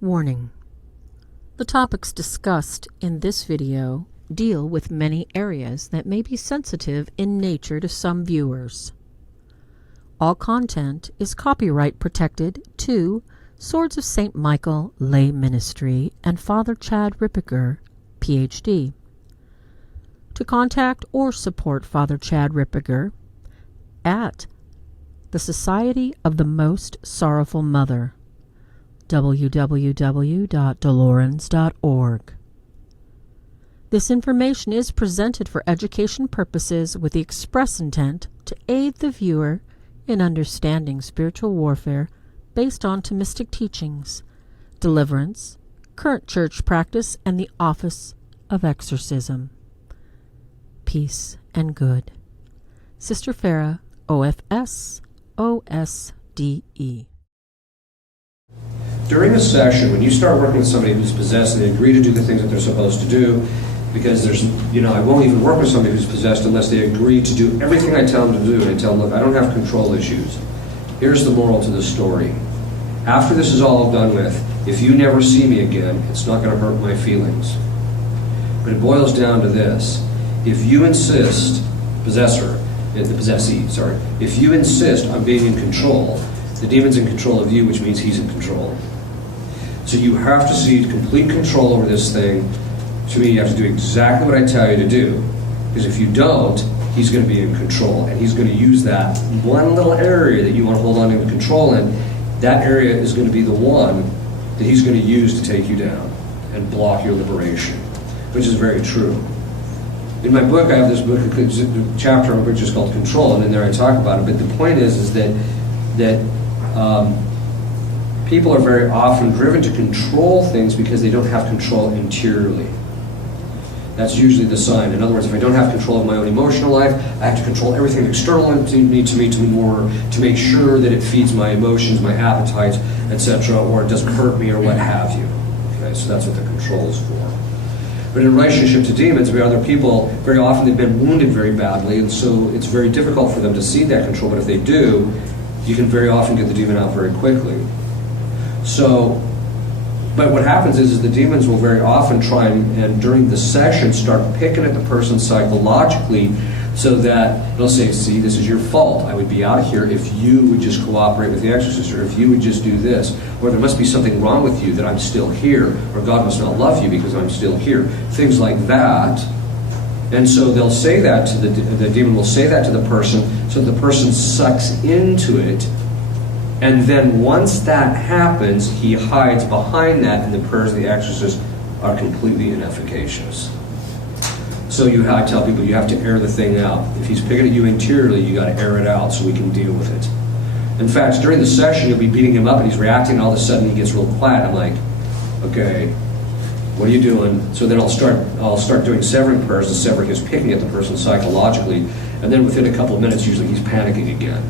Warning: the topics discussed in this video deal with many areas that may be sensitive in nature to some viewers. All content is copyright protected to Swords of St. Michael Lay Ministry and Fr Ripperger PHD. To contact or support Fr Ripperger at the Society of the Most Sorrowful Mother, www.dolorans.org. This information is presented for education purposes with the express intent to aid the viewer in understanding spiritual warfare based on Thomistic teachings, deliverance, current church practice, and the office of exorcism. Peace and good. Sister Farah, OFS, OSDE. During a session, when you start working with somebody who's possessed and they agree to do the things that they're supposed to do, because there's, I won't even work with somebody who's possessed unless they agree to do everything I tell them to do. And I tell them, look, I don't have control issues. Here's the moral to the story. After this is all done with, if you never see me again, it's not going to hurt my feelings. But it boils down to this. If you insist, if you insist on being in control, the demon's in control of you, which means he's in control. So you have to see complete control over this thing. To me, you have to do exactly what I tell you to do. Because if you don't, he's going to be in control. And he's going to use that one little area that you want to hold on to control in. That area is going to be the one that he's going to use to take you down and block your liberation, which is very true. In my book, I have this book, a chapter which is called Control, and in there I talk about it. But the point is that people are very often driven to control things because they don't have control interiorly. That's usually the sign. In other words, if I don't have control of my own emotional life, I have to control everything external to me to make sure that it feeds my emotions, my appetites, etc., or it doesn't hurt me or what have you. Okay, so that's what the control is for. But in relationship to demons, we other people, very often they've been wounded very badly, and so it's very difficult for them to see that control, but if they do, you can very often get the demon out very quickly. So, but what happens is the demons will very often try and during the session start picking at the person psychologically so that they'll say, see, this is your fault. I would be out of here if you would just cooperate with the exorcist, or if you would just do this. Or there must be something wrong with you that I'm still here, or God must not love you because I'm still here. Things like that. And so they'll say that to the demon will say that to the person so that the person sucks into it. And then once that happens, he hides behind that, and the prayers of the exorcist are completely inefficacious. So I tell people you have to air the thing out. If he's picking at you interiorly, you got to air it out so we can deal with it. In fact, during the session, you'll be beating him up and he's reacting, and all of a sudden he gets real quiet. I'm like, okay, what are you doing? So then I'll start doing severing prayers to sever his picking at the person psychologically, and then within a couple of minutes, usually he's panicking again.